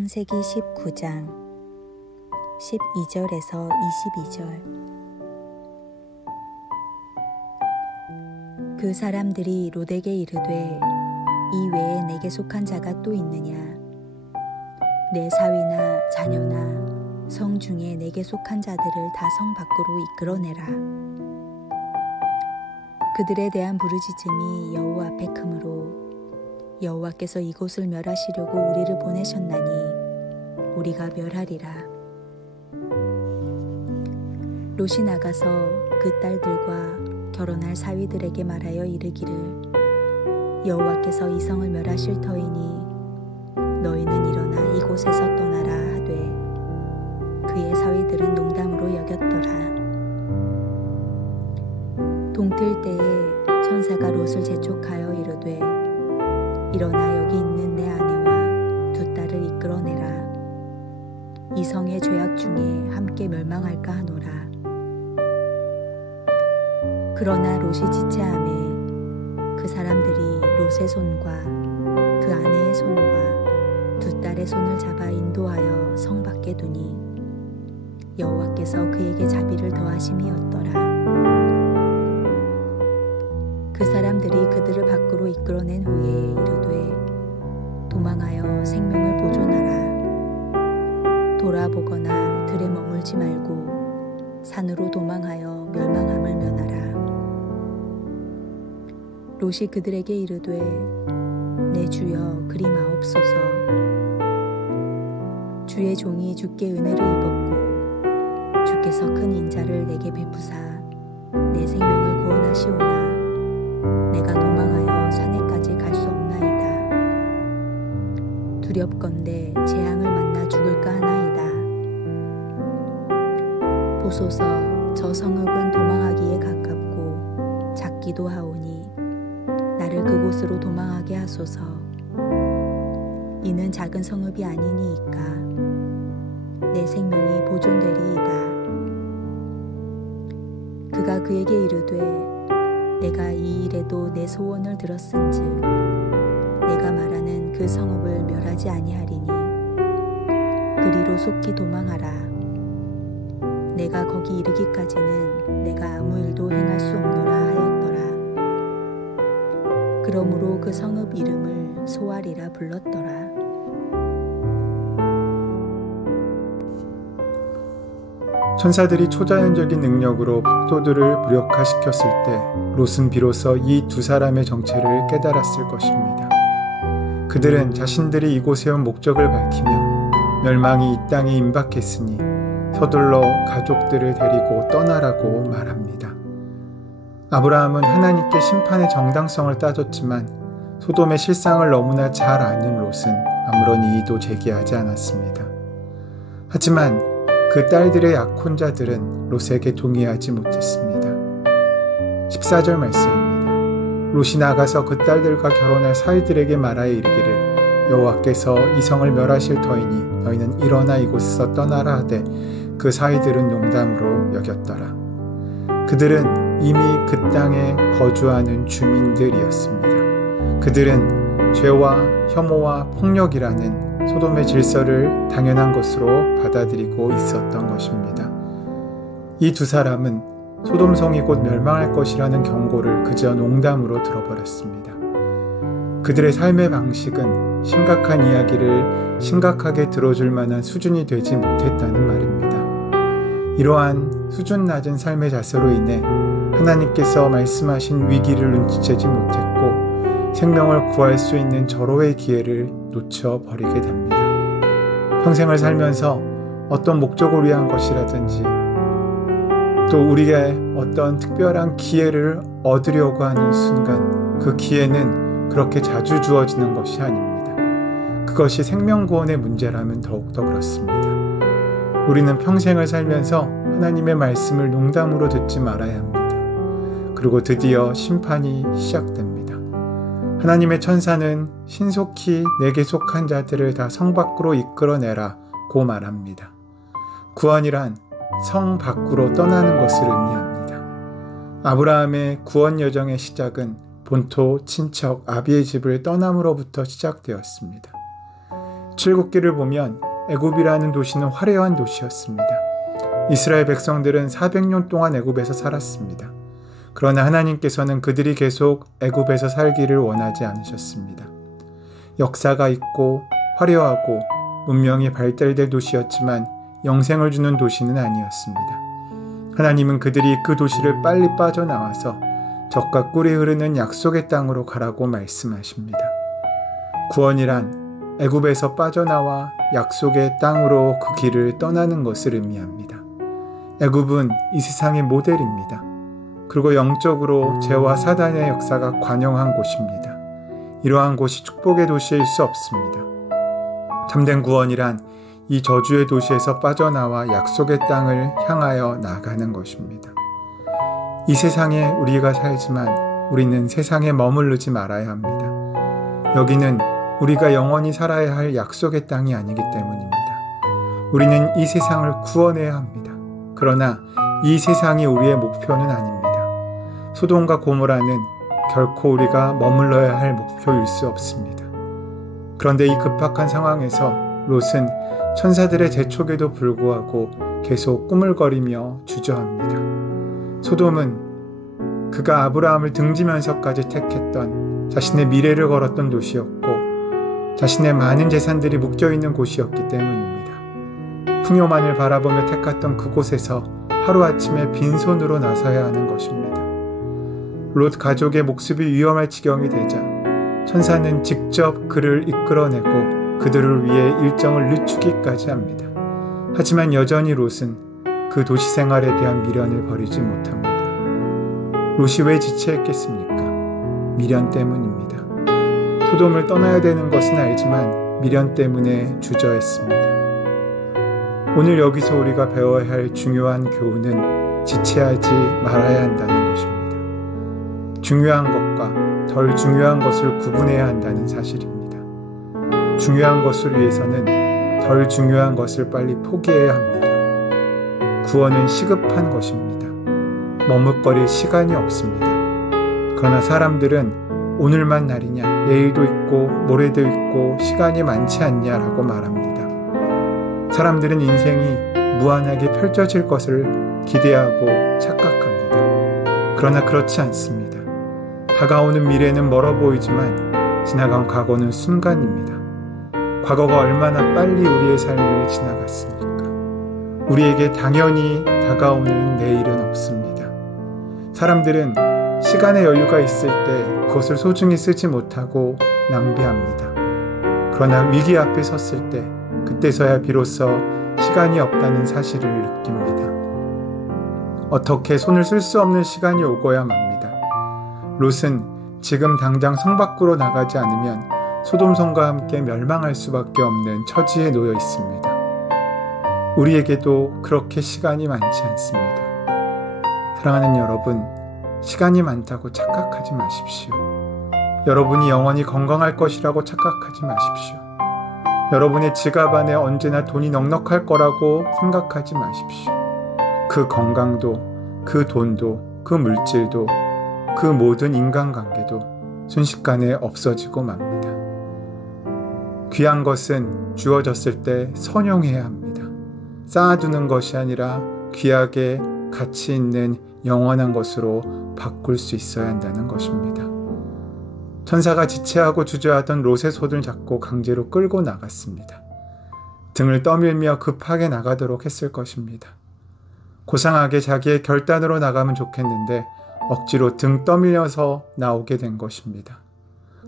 창세기 19장 12절에서 22절. 그 사람들이 롯에게 이르되 이 외에 내게 속한 자가 또 있느냐? 내 사위나 자녀나 성 중에 내게 속한 자들을 다 성 밖으로 이끌어내라. 그들에 대한 부르짖음이 여호와 앞에 크므로 여호와께서 이곳을 멸하시려고 우리를 보내셨나니 우리가 멸하리라. 롯이 나가서 그 딸들과 결혼할 사위들에게 말하여 이르기를 여호와께서 이 성을 멸하실 터이니 너희는 일어나 이곳에서 떠나라 하되 그의 사위들은 농담으로 여겼더라. 동틀 때에 천사가 롯을 재촉하여 이르되 일어나 여기 있는 내 아내와 두 딸을 이끌어내라. 이 성의 죄악 중에 함께 멸망할까 하노라. 그러나 롯이 지체하매 그 사람들이 롯의 손과 그 아내의 손과 두 딸의 손을 잡아 인도하여 성 밖에 두니 여호와께서 그에게 자비를 더하심이었더라. 그 사람들이 그들을 밖으로 이끌어낸 후에 이르되 도망하여 생명을 보존하라. 돌아보거나 들에 머물지 말고 산으로 도망하여 멸망함을 면하라. 롯이 그들에게 이르되 내 주여 그리 마옵소서. 주의 종이 주께 은혜를 입었고 주께서 큰 인자를 내게 베푸사 내 생명을 구원하시오나 내가 도망하여 산에까지 갈 수 없나이다. 두렵건대 재앙을 만나 죽을까 하나이다. 보소서, 저 성읍은 도망하기에 가깝고 작기도 하오니 나를 그곳으로 도망하게 하소서. 이는 작은 성읍이 아니니이까 내 생명이 보존되리이다. 그가 그에게 이르되 내가 이 일에도 내 소원을 들었은즉 내가 말하는 그 성읍을 멸하지 아니하리니 그리로 속히 도망하라. 내가 거기 이르기까지는 내가 아무 일도 행할 수 없노라 하였더라. 그러므로 그 성읍 이름을 소알이라 불렀더라. 천사들이 초자연적인 능력으로 폭도들을 무력화시켰을 때 롯은 비로소 이 두 사람의 정체를 깨달았을 것입니다. 그들은 자신들이 이곳에 온 목적을 밝히며 멸망이 이 땅에 임박했으니 서둘러 가족들을 데리고 떠나라고 말합니다. 아브라함은 하나님께 심판의 정당성을 따졌지만 소돔의 실상을 너무나 잘 아는 롯은 아무런 이의도 제기하지 않았습니다. 하지만 그 딸들의 약혼자들은 롯에게 동의하지 못했습니다. 14절 말씀입니다. 롯이 나가서 그 딸들과 결혼할 사위들에게 말하여 이르기를 여호와께서 이 성을 멸하실 터이니 너희는 일어나 이곳에서 떠나라 하되 그 사위들은 농담으로 여겼더라. 그들은 이미 그 땅에 거주하는 주민들이었습니다. 그들은 죄와 혐오와 폭력이라는 소돔의 질서를 당연한 것으로 받아들이고 있었던 것입니다. 이 두 사람은 소돔성이 곧 멸망할 것이라는 경고를 그저 농담으로 들어버렸습니다. 그들의 삶의 방식은 심각한 이야기를 심각하게 들어줄 만한 수준이 되지 못했다는 말입니다. 이러한 수준 낮은 삶의 자세로 인해 하나님께서 말씀하신 위기를 눈치채지 못했고 생명을 구할 수 있는 절호의 기회를 놓쳐버리게 됩니다. 평생을 살면서 어떤 목적을 위한 것이라든지 또 우리의 어떤 특별한 기회를 얻으려고 하는 순간 그 기회는 그렇게 자주 주어지는 것이 아닙니다. 그것이 생명구원의 문제라면 더욱더 그렇습니다. 우리는 평생을 살면서 하나님의 말씀을 농담으로 듣지 말아야 합니다. 그리고 드디어 심판이 시작됩니다. 하나님의 천사는 신속히 내게 속한 자들을 다 성 밖으로 이끌어내라 고 말합니다. 구원이란 성 밖으로 떠나는 것을 의미합니다. 아브라함의 구원 여정의 시작은 본토 친척 아비의 집을 떠남으로부터 시작되었습니다. 출애굽기를 보면 애굽이라는 도시는 화려한 도시였습니다. 이스라엘 백성들은 400년 동안 애굽에서 살았습니다. 그러나 하나님께서는 그들이 계속 애굽에서 살기를 원하지 않으셨습니다. 역사가 있고 화려하고 문명이 발달된 도시였지만 영생을 주는 도시는 아니었습니다. 하나님은 그들이 그 도시를 빨리 빠져나와서 젖과 꿀이 흐르는 약속의 땅으로 가라고 말씀하십니다. 구원이란 애굽에서 빠져나와 약속의 땅으로 그 길을 떠나는 것을 의미합니다. 애굽은 이 세상의 모델입니다. 그리고 영적으로 죄와 사단의 역사가 관영한 곳입니다. 이러한 곳이 축복의 도시일 수 없습니다. 참된 구원이란 이 저주의 도시에서 빠져나와 약속의 땅을 향하여 나아가는 것입니다. 이 세상에 우리가 살지만 우리는 세상에 머무르지 말아야 합니다. 여기는 우리가 영원히 살아야 할 약속의 땅이 아니기 때문입니다. 우리는 이 세상을 구원해야 합니다. 그러나 이 세상이 우리의 목표는 아닙니다. 소돔과 고모라는 결코 우리가 머물러야 할 목표일 수 없습니다. 그런데 이 급박한 상황에서 롯은 천사들의 재촉에도 불구하고 계속 꾸물거리며 주저합니다. 소돔은 그가 아브라함을 등지면서까지 택했던 자신의 미래를 걸었던 도시였고 자신의 많은 재산들이 묶여있는 곳이었기 때문입니다. 풍요만을 바라보며 택했던 그곳에서 하루아침에 빈손으로 나서야 하는 것입니다. 롯 가족의 목숨이 위험할 지경이 되자 천사는 직접 그를 이끌어내고 그들을 위해 일정을 늦추기까지 합니다. 하지만 여전히 롯은 그 도시 생활에 대한 미련을 버리지 못합니다. 롯이 왜 지체했겠습니까? 미련 때문입니다. 소돔을 떠나야 되는 것은 알지만 미련 때문에 주저했습니다. 오늘 여기서 우리가 배워야 할 중요한 교훈은 지체하지 말아야 한다는 것입니다. 중요한 것과 덜 중요한 것을 구분해야 한다는 사실입니다. 중요한 것을 위해서는 덜 중요한 것을 빨리 포기해야 합니다. 구원은 시급한 것입니다. 머뭇거릴 시간이 없습니다. 그러나 사람들은 오늘만 날이냐, 내일도 있고 모레도 있고 시간이 많지 않냐라고 말합니다. 사람들은 인생이 무한하게 펼쳐질 것을 기대하고 착각합니다. 그러나 그렇지 않습니다. 다가오는 미래는 멀어 보이지만 지나간 과거는 순간입니다. 과거가 얼마나 빨리 우리의 삶을 지나갔습니까? 우리에게 당연히 다가오는 내일은 없습니다. 사람들은 시간의 여유가 있을 때 그것을 소중히 쓰지 못하고 낭비합니다. 그러나 위기 앞에 섰을 때 그때서야 비로소 시간이 없다는 사실을 느낍니다. 어떻게 손을 쓸 수 없는 시간이 오고야 맙니다. 롯은 지금 당장 성 밖으로 나가지 않으면 소돔성과 함께 멸망할 수밖에 없는 처지에 놓여 있습니다. 우리에게도 그렇게 시간이 많지 않습니다. 사랑하는 여러분, 시간이 많다고 착각하지 마십시오. 여러분이 영원히 건강할 것이라고 착각하지 마십시오. 여러분의 지갑 안에 언제나 돈이 넉넉할 거라고 생각하지 마십시오. 그 건강도, 그 돈도, 그 물질도, 그 모든 인간관계도 순식간에 없어지고 맙니다. 귀한 것은 주어졌을 때 선용해야 합니다. 쌓아두는 것이 아니라 귀하게 가치 있는 영원한 것으로 바꿀 수 있어야 한다는 것입니다. 천사가 지체하고 주저하던 롯의 손을 잡고 강제로 끌고 나갔습니다. 등을 떠밀며 급하게 나가도록 했을 것입니다. 고상하게 자기의 결단으로 나가면 좋겠는데 억지로 등 떠밀려서 나오게 된 것입니다.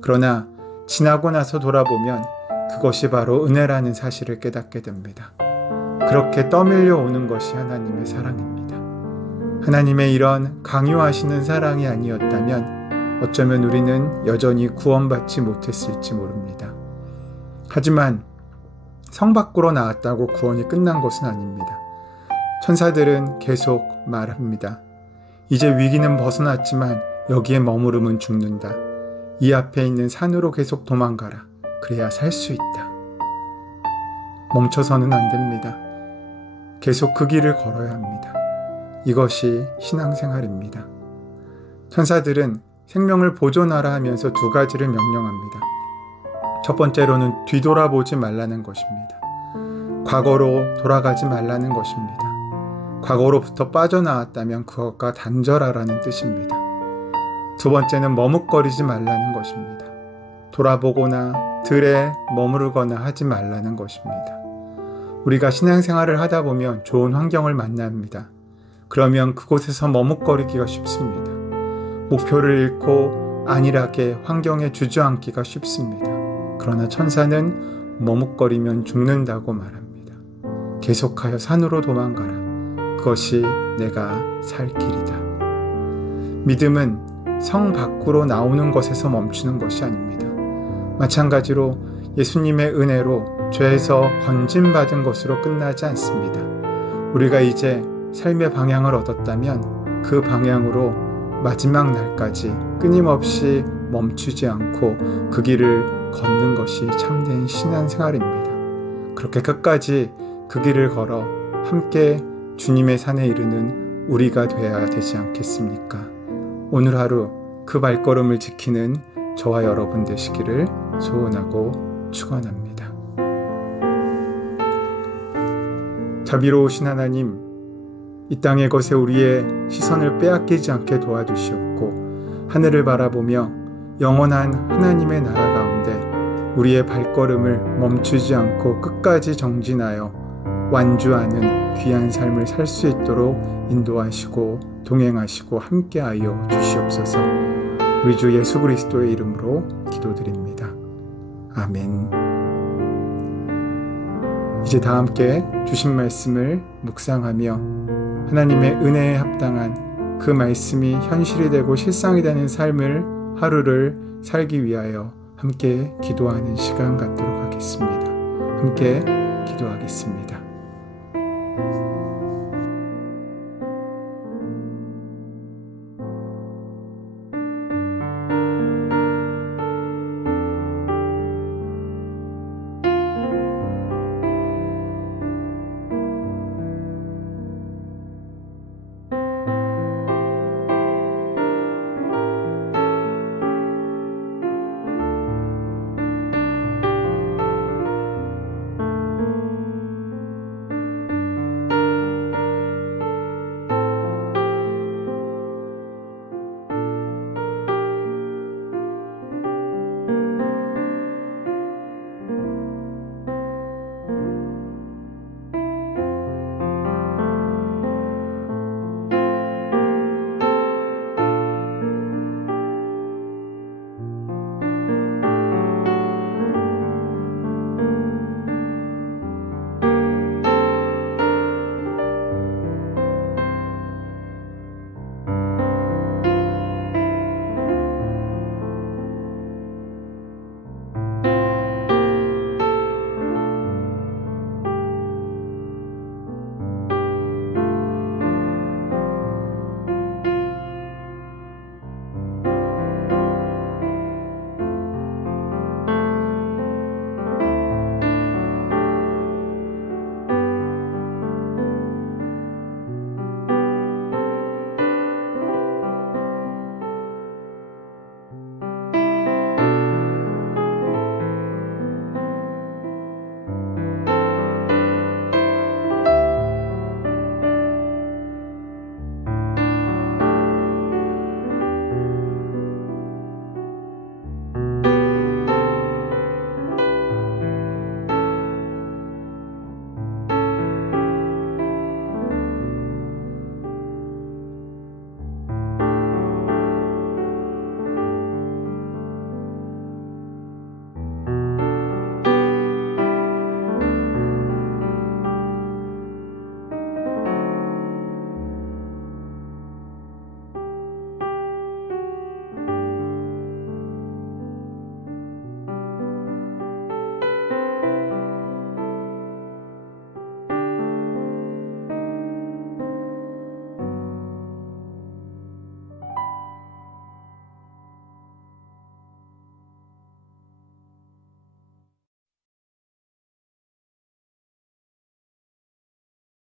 그러나 지나고 나서 돌아보면 그것이 바로 은혜라는 사실을 깨닫게 됩니다. 그렇게 떠밀려 오는 것이 하나님의 사랑입니다. 하나님의 이런 강요하시는 사랑이 아니었다면 어쩌면 우리는 여전히 구원받지 못했을지 모릅니다. 하지만 성 밖으로 나왔다고 구원이 끝난 것은 아닙니다. 천사들은 계속 말합니다. 이제 위기는 벗어났지만 여기에 머무르면 죽는다. 이 앞에 있는 산으로 계속 도망가라. 그래야 살 수 있다. 멈춰서는 안 됩니다. 계속 그 길을 걸어야 합니다. 이것이 신앙생활입니다. 천사들은 생명을 보존하라 하면서 두 가지를 명령합니다. 첫 번째로는 뒤돌아보지 말라는 것입니다. 과거로 돌아가지 말라는 것입니다. 과거로부터 빠져나왔다면 그것과 단절하라는 뜻입니다. 두 번째는 머뭇거리지 말라는 것입니다. 돌아보거나 들에 머무르거나 하지 말라는 것입니다. 우리가 신앙생활을 하다 보면 좋은 환경을 만납니다. 그러면 그곳에서 머뭇거리기가 쉽습니다. 목표를 잃고 안일하게 환경에 주저앉기가 쉽습니다. 그러나 천사는 머뭇거리면 죽는다고 말합니다. 계속하여 산으로 도망가라. 그것이 내가 살 길이다. 믿음은 성 밖으로 나오는 것에서 멈추는 것이 아닙니다. 마찬가지로 예수님의 은혜로 죄에서 건짐받은 것으로 끝나지 않습니다. 우리가 이제 삶의 방향을 얻었다면 그 방향으로 마지막 날까지 끊임없이 멈추지 않고 그 길을 걷는 것이 참된 신앙생활입니다. 그렇게 끝까지 그 길을 걸어 함께 주님의 산에 이르는 우리가 되어야 되지 않겠습니까? 오늘 하루 그 발걸음을 지키는 저와 여러분 되시기를 소원하고 축원합니다. 자비로우신 하나님, 이 땅의 것에 우리의 시선을 빼앗기지 않게 도와주시옵고 하늘을 바라보며 영원한 하나님의 나라 가운데 우리의 발걸음을 멈추지 않고 끝까지 정진하여 완주하는 귀한 삶을 살 수 있도록 인도하시고 동행하시고 함께하여 주시옵소서. 우리 주 예수 그리스도의 이름으로 기도드립니다. 아멘. 이제 다 함께 주신 말씀을 묵상하며 하나님의 은혜에 합당한 그 말씀이 현실이 되고 실상이 되는 삶을 하루를 살기 위하여 함께 기도하는 시간 갖도록 하겠습니다. 함께 기도하겠습니다.